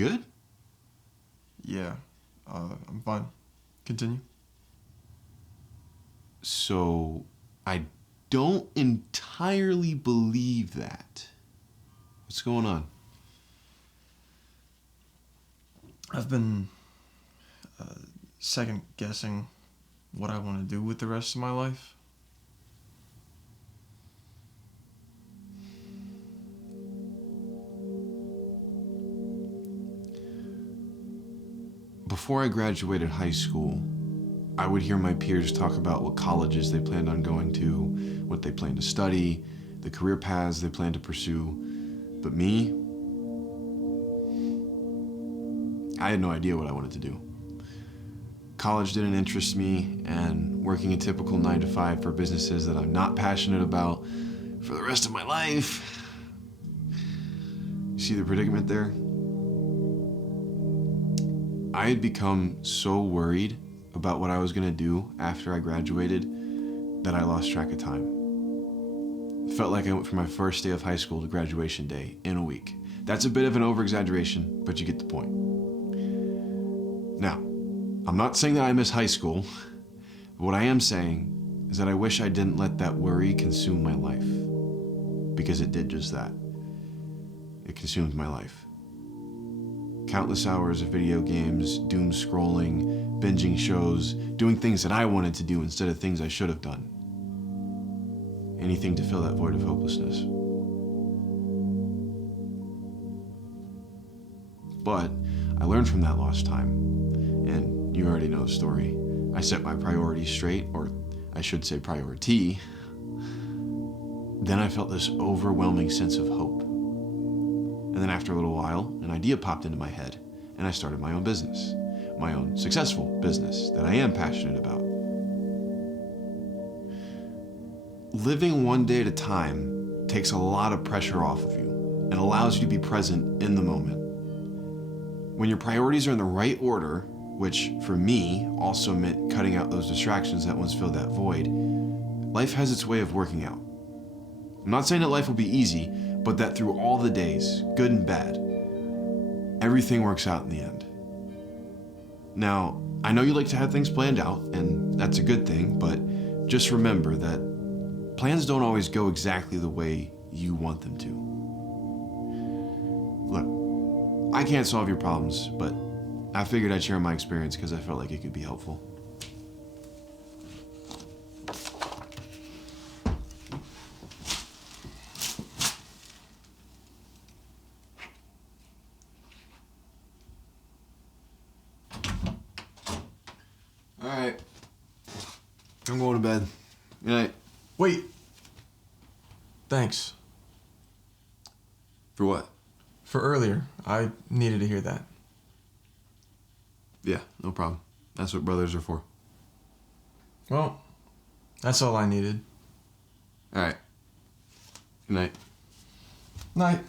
good? Yeah, I'm fine. Continue. So, I don't entirely believe that. What's going on? I've been second guessing what I want to do with the rest of my life. Before I graduated high school, I would hear my peers talk about what colleges they planned on going to, what they planned to study, the career paths they planned to pursue. But me, I had no idea what I wanted to do. College didn't interest me, and working a typical 9-to-5 for businesses that I'm not passionate about for the rest of my life. See the predicament there? I had become so worried about what I was gonna do after I graduated that I lost track of time. It felt like I went from my first day of high school to graduation day in a week. That's a bit of an over-exaggeration, but you get the point. Now, I'm not saying that I miss high school, but what I am saying is that I wish I didn't let that worry consume my life, because it did just that. It consumed my life. Countless hours of video games, doom scrolling, binging shows, doing things that I wanted to do instead of things I should have done. Anything to fill that void of hopelessness. But I learned from that lost time, and you already know the story. I set my priorities straight, or I should say priority. Then I felt this overwhelming sense of hope. And then after a little while, an idea popped into my head, and I started my own business. My own successful business that I am passionate about. Living one day at a time takes a lot of pressure off of you and allows you to be present in the moment. When your priorities are in the right order, which for me also meant cutting out those distractions that once filled that void, life has its way of working out. I'm not saying that life will be easy, but that through all the days, good and bad, everything works out in the end. Now, I know you like to have things planned out, and that's a good thing, but just remember that plans don't always go exactly the way you want them to. Look, I can't solve your problems, but I figured I'd share my experience because I felt like it could be helpful. All right, I'm going to bed. Good night. Wait. Thanks. For what? For earlier. I needed to hear that. Yeah, no problem. That's what brothers are for. Well, that's all I needed. All right. Good night. Night.